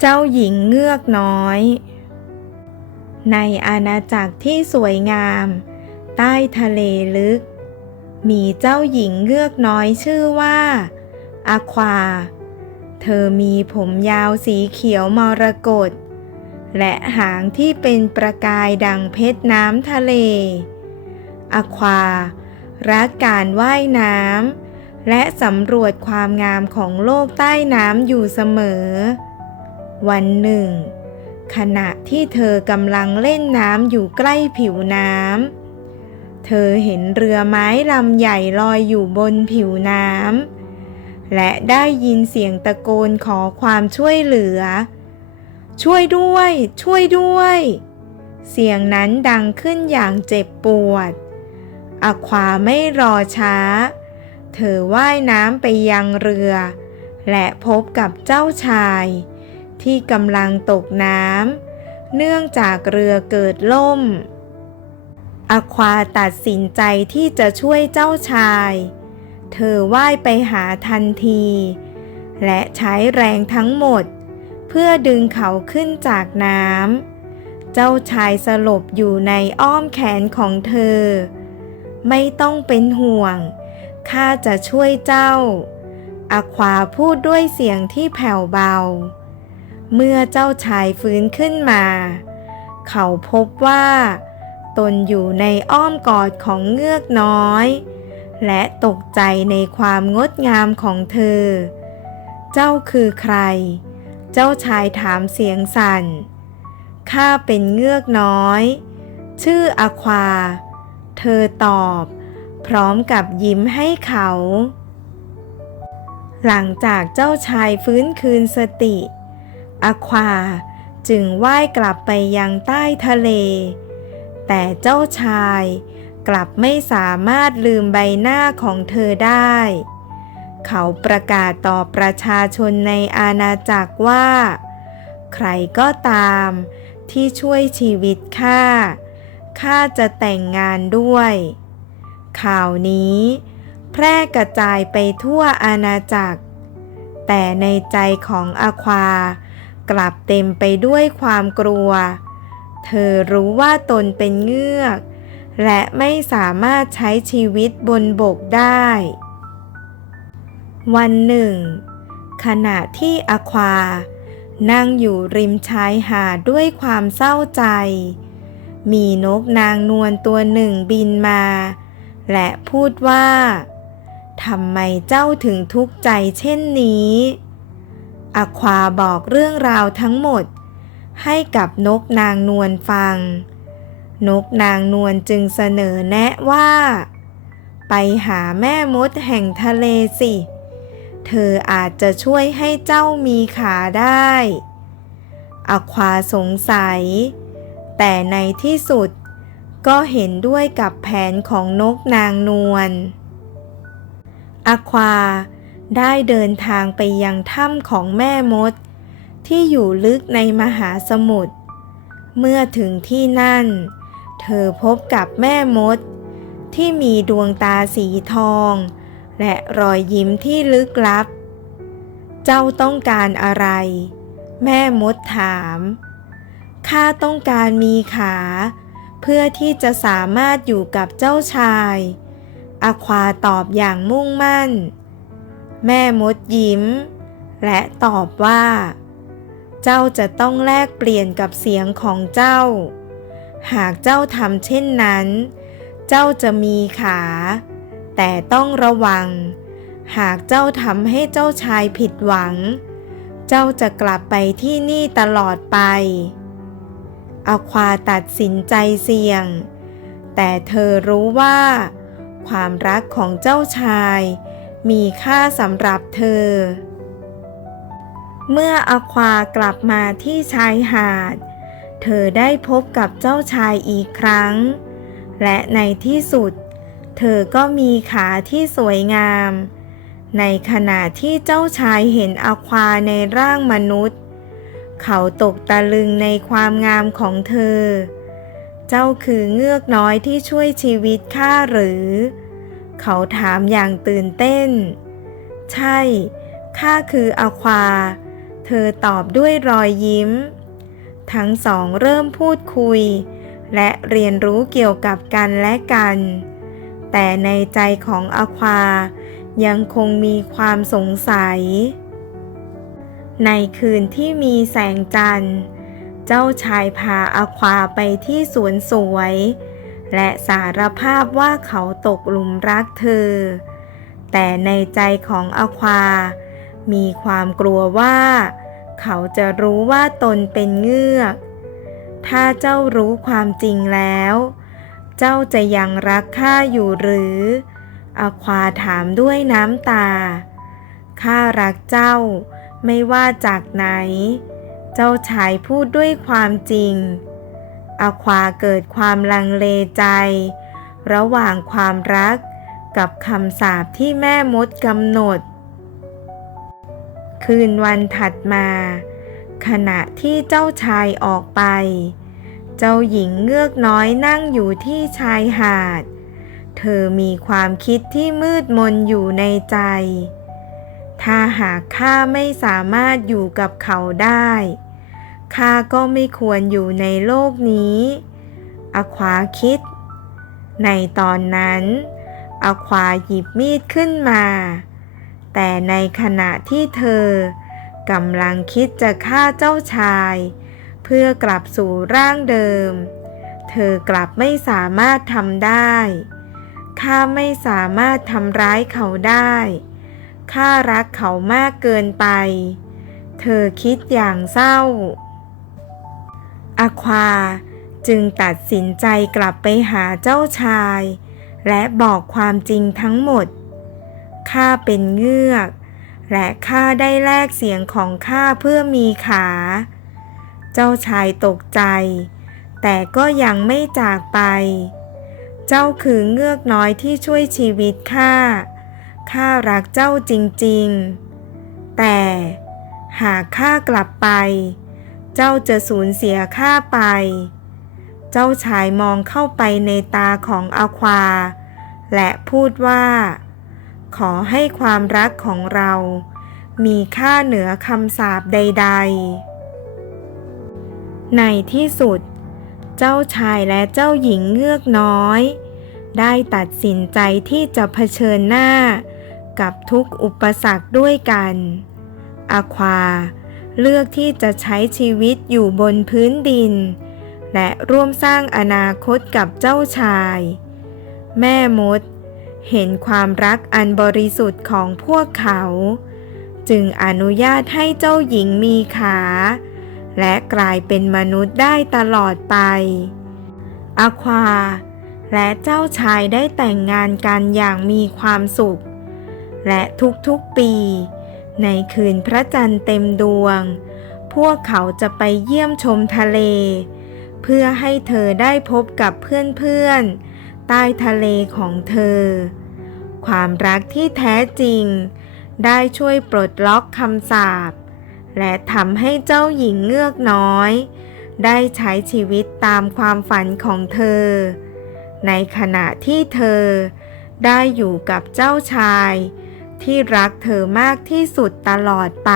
เจ้าหญิงเงือกน้อย ในอาณาจักรที่สวยงาม ใต้ทะเลลึก มีเจ้าหญิงเงือกน้อยชื่อว่าอาควา เธอมีผมยาวสีเขียวมรกตและหางที่เป็นประกายดังเพชรน้ำทะเลอควา รักการว่ายน้ำและสำรวจความงามของโลกใต้น้ำอยู่เสมอ วันหนึ่ง ขณะที่เธอกำลังเล่นน้ำอยู่ใกล้ผิวน้ำ เธอเห็นเรือไม้ลำใหญ่ลอยอยู่บนผิวน้ำ และได้ยินเสียงตะโกนขอความช่วยเหลือ ช่วยด้วย ช่วยด้วย เสียงนั้นดังขึ้นอย่างเจ็บปวดอควาไม่รอช้า เธอว่ายน้ำไปยังเรือ และพบกับเจ้าชาย ที่กำลังตกน้ำเนื่องจากเรือเกิดล่ม อควาตัดสินใจที่จะช่วยเจ้าชาย เธอว่ายไปหาทันที และใช้แรงทั้งหมด เพื่อดึงเขาขึ้นจากน้ำ เจ้าชายสลบอยู่ในอ้อมแขนของเธอ ไม่ต้องเป็นห่วง ข้าจะช่วยเจ้าอควาพูดด้วยเสียงที่แผ่วเบา เมื่อเจ้าชายฟื้นขึ้นมา เขาพบว่า ตนอยู่ในอ้อมกอดของเงือกน้อย และตกใจในความงดงามของเธอ เจ้าคือใคร เจ้าชายถามเสียงสั่น ข้าเป็นเงือกน้อย ชื่ออควา เธอตอบ พร้อมกับยิ้มให้เขา หลังจากเจ้าชายฟื้นคืนสติ อควาจึงว่ายกลับไปยังใต้ทะเล แต่เจ้าชายกลับไม่สามารถลืมใบหน้าของเธอได้ เขาประกาศต่อประชาชนในอาณาจักรว่า ใครก็ตามที่ช่วยชีวิตข้า ข้าจะแต่งงานด้วย ข่าวนี้ แพร่กระจายไปทั่วอาณาจักร แต่ในใจของอาควา กลับเต็มไปด้วยความกลัว เธอรู้ว่าตนเป็นเงือก และไม่สามารถใช้ชีวิตบนบกได้ วันหนึ่ง ขณะที่อควา นั่งอยู่ริมชายหาดด้วยความเศร้าใจ มีนกนางนวลตัวหนึ่งบินมา และพูดว่าทำไมเจ้าถึงทุกข์ใจเช่นนี้ อควาบอกเรื่องราวทั้งหมด ให้กับนกนางนวลฟัง นกนางนวลจึงเสนอแนะว่า ไปหาแม่มดแห่งทะเลสิ เธออาจจะช่วยให้เจ้ามีขาได้อควาสงสัย แต่ในที่สุดก็เห็นด้วยกับแผนของนกนางนวลอควา ได้เดินทางไปยังถ้ำของแม่มด ที่อยู่ลึกในมหาสมุทร เมื่อถึงที่นั่น เธอพบกับแม่มด ที่มีดวงตาสีทอง และรอยยิ้มที่ลึกลับ เจ้าต้องการอะไร แม่มดถาม ข้าต้องการมีขา เพื่อที่จะสามารถอยู่กับเจ้าชายอควาตอบอย่างมุ่งมั่น แม่มดยิ้ม และตอบว่า เจ้าจะต้องแลกเปลี่ยนกับเสียงของเจ้า หากเจ้าทำเช่นนั้น เจ้าจะมีขา แต่ต้องระวัง หากเจ้าทำให้เจ้าชายผิดหวัง เจ้าจะกลับไปที่นี่ตลอดไปอควาตัดสินใจเสี่ยง แต่เธอรู้ว่า ความรักของเจ้าชาย มีค่าสำหรับเธอ เมื่ออควากลับมาที่ชายหาด เธอได้พบกับเจ้าชายอีกครั้ง และในที่สุด เธอก็มีขาที่สวยงาม ในขณะที่เจ้าชายเห็นอควาในร่างมนุษย์ เขาตกตะลึงในความงามของเธอ เจ้าคือเงือกน้อยที่ช่วยชีวิตข้าหรือ เขาถามอย่างตื่นเต้น ใช่ ข้าคืออาควา เธอตอบด้วยรอยยิ้ม ทั้งสองเริ่มพูดคุย และเรียนรู้เกี่ยวกับกันและกัน แต่ในใจของอควา ยังคงมีความสงสัย ในคืนที่มีแสงจันทร์ เจ้าชายพาอควาไปที่สวนสวย และสารภาพว่าเขาตกหลุมรักเธอ แต่ในใจของอควา มีความกลัวว่า เขาจะรู้ว่าตนเป็นเงือก ถ้าเจ้ารู้ความจริงแล้ว เจ้าจะยังรักข้าอยู่หรืออควาถามด้วยน้ำตา ข้ารักเจ้าไม่ว่าจากไหน เจ้าชายพูดด้วยความจริง อควาเกิดความลังเลใจ ระหว่างความรักกับคำสาปที่แม่มดกำหนด คืนวันถัดมา ขณะที่เจ้าชายออกไป เจ้าหญิงเงือกน้อยนั่งอยู่ที่ชายหาด เธอมีความคิดที่มืดมนอยู่ในใจ ถ้าหากข้าไม่สามารถอยู่กับเขาได้ ข้าก็ไม่ควรอยู่ในโลกนี้ อควาคิด ในตอนนั้น อควาหยิบมีดขึ้นมา แต่ในขณะที่เธอกำลังคิดจะฆ่าเจ้าชาย เพื่อกลับสู่ร่างเดิม เธอกลับไม่สามารถทำได้ ข้าไม่สามารถทำร้ายเขาได้ ข้ารักเขามากเกินไป เธอคิดอย่างเศร้า อควาจึงตัดสินใจกลับไปหาเจ้าชาย และบอกความจริงทั้งหมด ข้าเป็นเงือก และข้าได้แลกเสียงของข้าเพื่อมีขา เจ้าชายตกใจ แต่ก็ยังไม่จากไป เจ้าคือเงือกน้อยที่ช่วยชีวิตข้า ข้ารักเจ้าจริงๆ แต่หากข้ากลับไป เจ้าจะสูญเสียข้าไป เจ้าชายมองเข้าไปในตาของอควา และพูดว่า ขอให้ความรักของเรา มีค่าเหนือคำสาปใด ๆ ในที่สุด เจ้าชายและเจ้าหญิงเงือกน้อย ได้ตัดสินใจที่จะเผชิญหน้า กับทุกอุปสรรคด้วยกันอควา เลือกที่จะใช้ชีวิตอยู่บนพื้นดิน และร่วมสร้างอนาคตกับเจ้าชาย แม่มด เห็นความรักอันบริสุทธิ์ของพวกเขา จึงอนุญาตให้เจ้าหญิงมีขา และกลายเป็นมนุษย์ได้ตลอดไปอควา และเจ้าชายได้แต่งงานกันอย่างมีความสุข และทุกๆปี ในคืนพระจันทร์เต็มดวง พวกเขาจะไปเยี่ยมชมทะเล เพื่อให้เธอได้พบกับเพื่อนๆ ใต้ทะเลของเธอ ความรักที่แท้จริง ได้ช่วยปลดล็อกคำสาปและทำให้เจ้าหญิงเงือกน้อย ได้ใช้ชีวิตตามความฝันของเธอ ในขณะที่เธอได้อยู่กับเจ้าชาย ที่รักเธอมากที่สุดตลอดไป